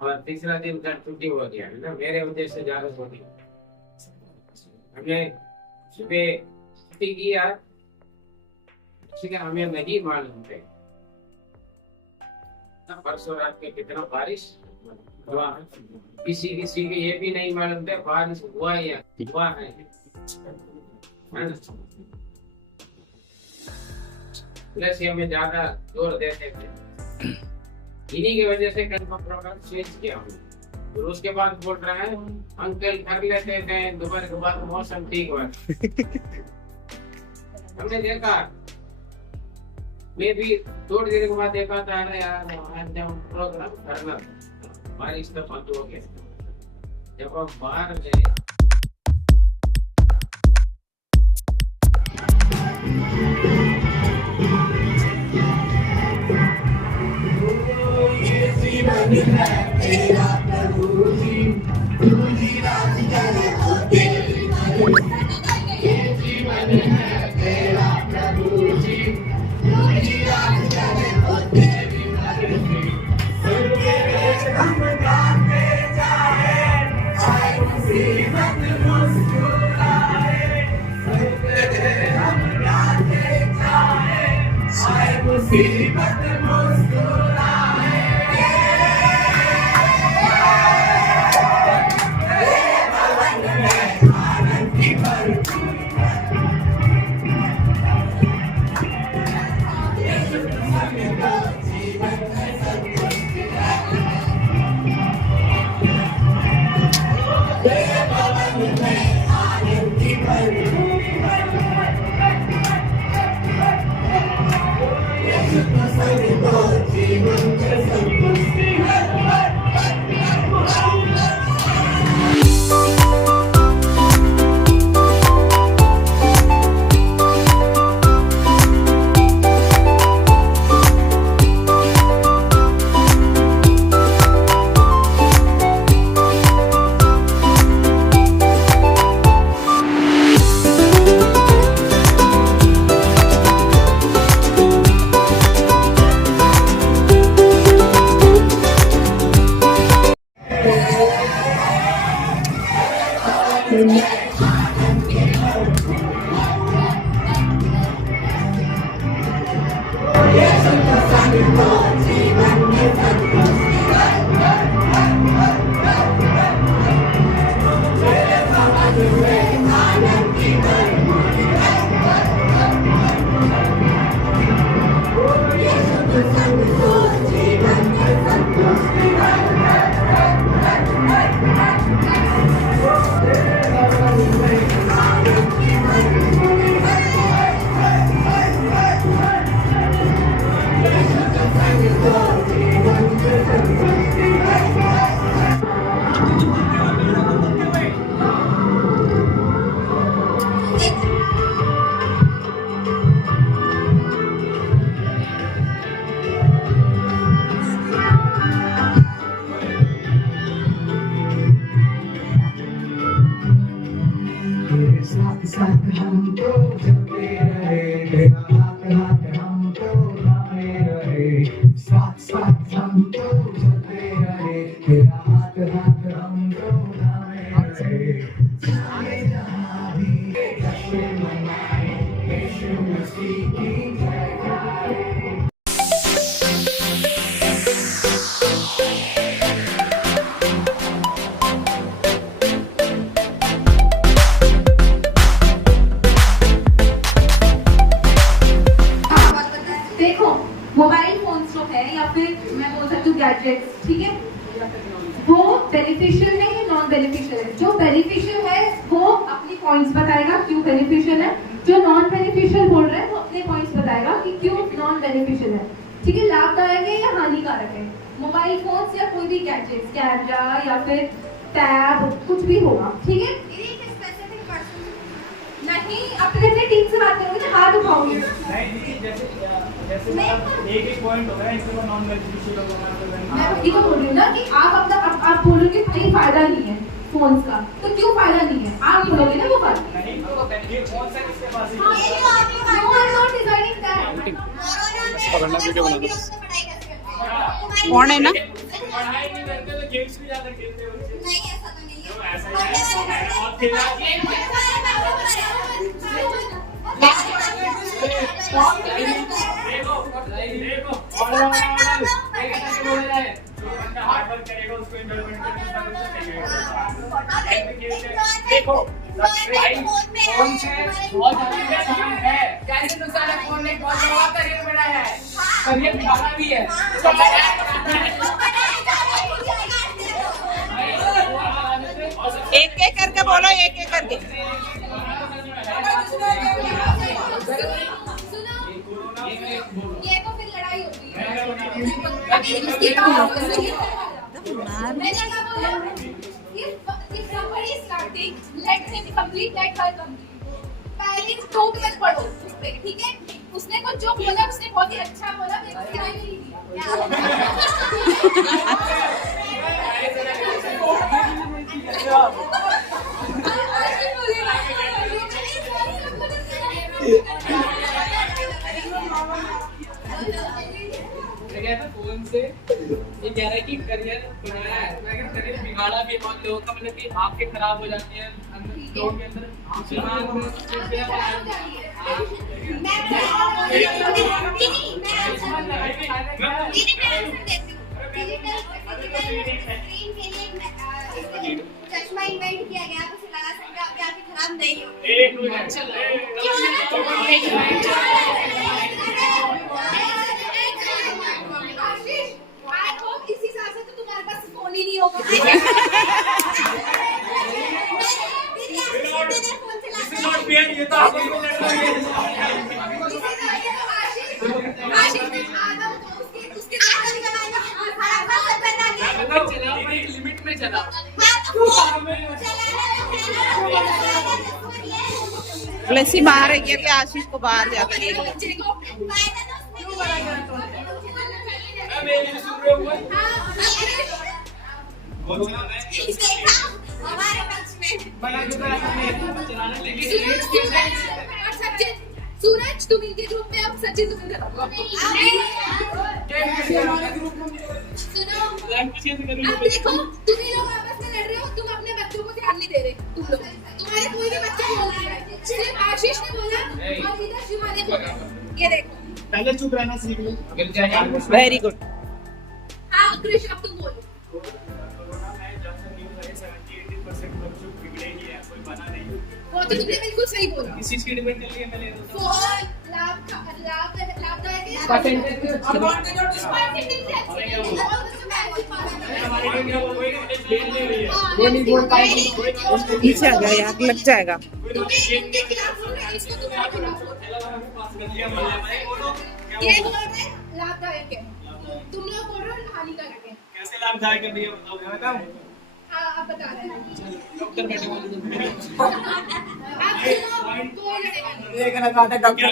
और तीसरा दिन का छुट्टी हो गया है ना, मेरे वजह से ज्यादा हो गई। हमने सुबह छुट्टी किया, इसलिए हमें नहीं मालूम थे परसों रात में कितना बारिश हुआ। किसी किसी को ये भी नहीं मालूम था बारिश हुआ या हुआ है ना? प्लस ये हमें ज्यादा जोर देते थे, इन्हीं की वजह से कल प्रोग्राम चेंज किया हूँ। फिर उसके बाद बोल रहे हैं अंकल कर लेते थे, दोपहर के बाद मौसम ठीक हुआ। हमने देखा, मैं भी थोड़ी देर के बाद देखा था, अरे यार आज जब प्रोग्राम करना बारिश तो बंद हो गया। जब हम बाहर गए मोबाइल फोन्स जो है या फिर मैं बोल सकती हूँ गैजेट्स, ठीक है, वो बेनिफिशियल है या नॉन बेनिफिशियल है। जो बेनिफिशियल है वो अपनी पॉइंट्स बताएगा क्यों बेनिफिशियल है, जो नॉन बेनिफिशियल बोल रहे हैं वो अपने पॉइंट्स बताएगा कि क्यों नॉन बेनिफिशियल है। ठीक है, लाभदायक है या हानिकारक है। मोबाइल फोन्स या कोई भी गैजेट्स, कैमरा या फिर टैब, कुछ भी होगा, ठीक है। नहीं, अपने अपने टीम से बात करोगे ना, हाथ उठाओगे। नहीं, जैसे एक पॉइंट होगा, इसको नॉन बेनिफिशियल होगा। मैं वही तो बोल रही हूँ ना कि आप बोलोगे कहीं फायदा नहीं है फोन्स का, तो क्यों फायदा नहीं है आप बोलोगे ना वो बात। नहीं, ये कौन सा किसके पास है? No, I am not deciding that. पकड़ना वीडियो बना दो। कौन है ना? पढ़ाई नहीं करते तो गेम्स भी ज्यादा खेलते हो। नहीं ऐसा तो नहीं है। ऐसा ही है, बहुत खेला हार्ड वर्क करेगा उसको एंजॉयमेंट देखो फोन से बहुत ज्यादा नुकसान है। कैसे नुकसान है? फोन ने बहुत बड़ा करियर बनाया है, करियर बिगाड़ा भी है। एक एक करके बोलो, एक एक करके। ये तो फिर लड़ाई होती है। मैंने क्या बोला? If somebody is starting, let him complete, let her complete. पहले 2 मिनट पढ़ो उस पे, ठीक है? उसने कुछ जो बोला उसने बहुत ही अच्छा बोला, मेरे को ध्यान ही नहीं फोन से ये कह रहा है कि करियर बनाया है, मैं करियर बिगाड़ा भी बहुत लोगों का, मतलब कि आंखें खराब हो जाती हैं लोगों के अंदर। चश्मा इन्वेंट किया गया, उसे लगा सकते हैं, आपकी आंखें खराब नहीं होगी। इसी साल से तो तुम्हारे पास फोन ही नहीं होगा। ये तो आपको लिमिट में चला। लस्सी बाहर है कि आशीष को बाहर जाकर ले लो। हमारे पक्ष में सूरज तुम इनके ग्रुप में, अब सचिन तुम इधर सुनो। अब देखो तुम ही लोग आपस में लड़ रहे हो, तुम अपने बच्चों को ध्यान नहीं दे रहे। तुम लोग, तुम्हारे कोई भी बच्चा बोल रहा है, सिर्फ आशीष ने बोला और इधर शिवा ने बोला। ये देखो पहले चुप रहना सीख लो। Very good. हाँ कृष अब तुम बोलो। वो तो तुमने बिल्कुल सही बोला। इस चीज की डिबेट चल रही है, मैं ले रहा हूं। फोन लाभदायक है। पीछे आ गया यार, लग जाएगा। ये बोल रहे लाभदायक है, तुम लोग बोल रहे हो हानिकारक है। कैसे लाभदायक है भैया बताओ। हाँ आप बता रहे हैं। डॉक्टर बैठे हुए देखना काटा डॉक्टर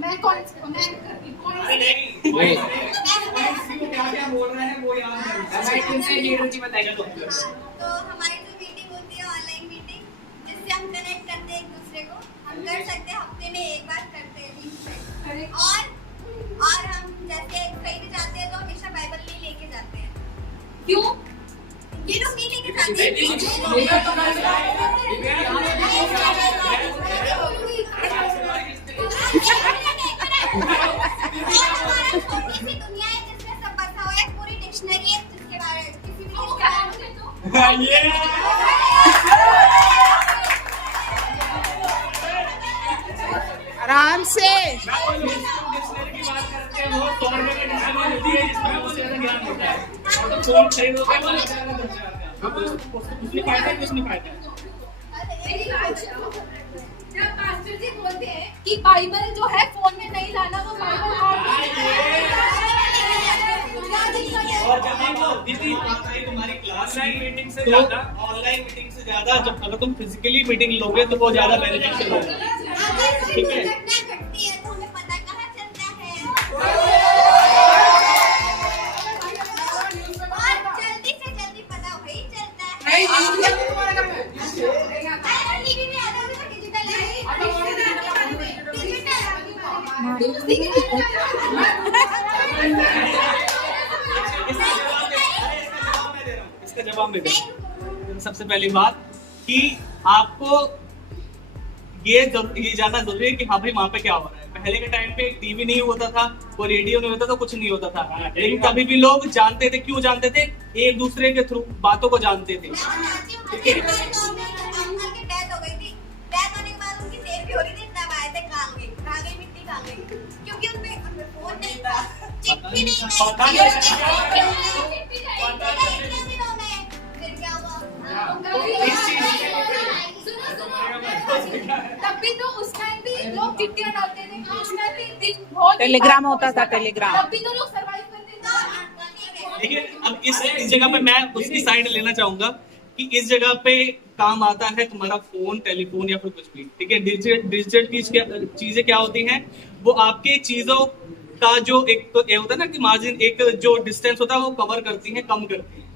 मैं कौन क्या बोल रहे हैं वो याद नहीं। तो हमारी जो मीटिंग होती है ऑनलाइन मीटिंग, जिससे हम कनेक्ट करते हैं एक दूसरे को, हम कर सकते हैं हफ्ते में एक बार करते हैं। और हम जैसे कहीं भी जाते हैं तो हमेशा बाइबल नहीं लेके जाते हैं। क्यों? ये लोग नहीं लेके जाते हैं। दुनिया है जिसमें सब बसा हुआ है, पूरी डिक्शनरी है जिसके बारे में किसी आराम से। डिक्शनरी की बात करते हैं, वो 100 रुपए की डिक्शनरी मिलती है जिसमें उससे ज्यादा ज्ञान होता है। और तो फोन खरीदोगे तो उसमें फायदा है, उसमें फायदा है। जब पास्टर जी बोलते हैं कि बाइबल जो है फोन में नहीं लाना, वो बाइबल और जब दीदी तुम्हारी क्लास मीटिंग से ज्यादा ऑनलाइन मीटिंग से ज्यादा जब अगर तुम फिजिकली मीटिंग लोगे तो वो ज्यादा बेनिफिशियल होगा। ठीक है, घटती है तो हमें पता कहाँ चलता है। और जल्दी से जल्दी पता वही चलता है। टीवी में आता है डिजिटल है। मेरे सबसे पहली बात कि आपको ये जानना जरूरी है कि हाँ भाई वहाँ पे क्या हो रहा है। पहले के टाइम पे टीवी नहीं होता था, कोई रेडियो नहीं होता था, कुछ नहीं होता था, लेकिन तभी भी लोग जानते थे। क्यों जानते थे? एक दूसरे के थ्रू बातों को जानते थे। ठीक है, तब भी तो उस टाइम भी लोग चिट्ठियां डालते थे, उस टाइम भी बहुत टेलीग्राम होता था, टेलीग्राम। तब भी तो लोग सर्वाइव करते थे। देखिए अब इस जगह पे मैं उसकी साइड लेना चाहूंगा कि इस जगह पे काम आता है तुम्हारा फोन, टेलीफोन या फिर कुछ भी। ठीक है, डिजिटल चीजें क्या होती हैं, वो आपके चीजों का जो एक तो ये होता है ना कि मार्जिन, एक जो डिस्टेंस होता है वो कवर करती है, कम करती है।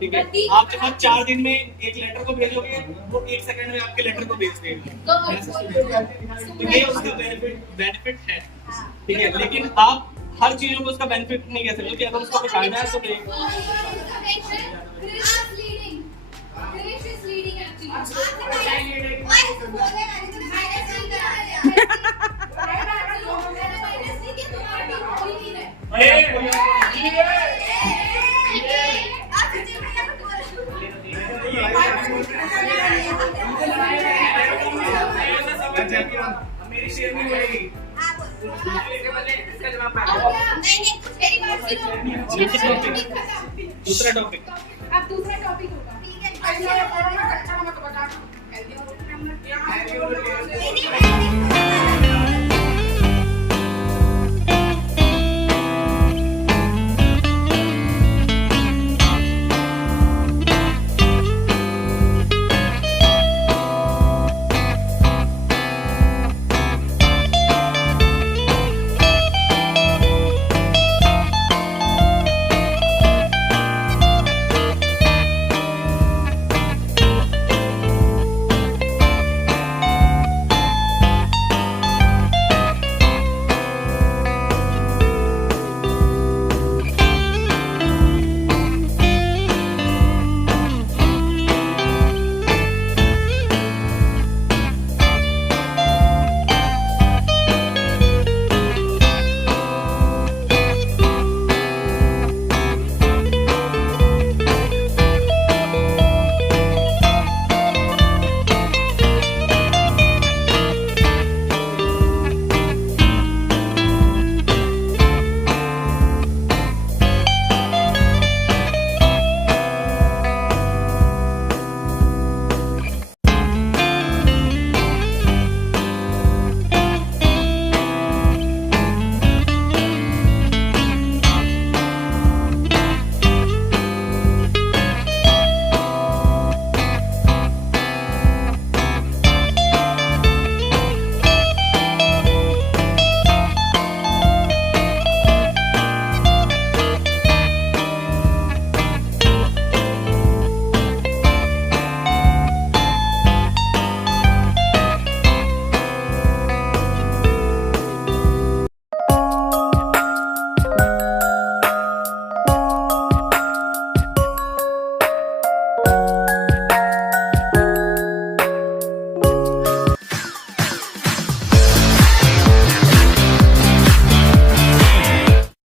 ठीक है, आप जब 4 दिन में एक लेटर को भेजोगे, वो 1 सेकंड में आपके लेटर को भेज देगा। तो ये उसका बेनिफिट है। ठीक है, लेकिन आप हर चीजों को उसका बेनिफिट नहीं कह सकते, क्योंकि अगर उसका कोई फायदा है तो मेरी शेयर नहीं बढ़ेगी। दूसरा टॉपिक, अब दूसरा टॉपिक होगा।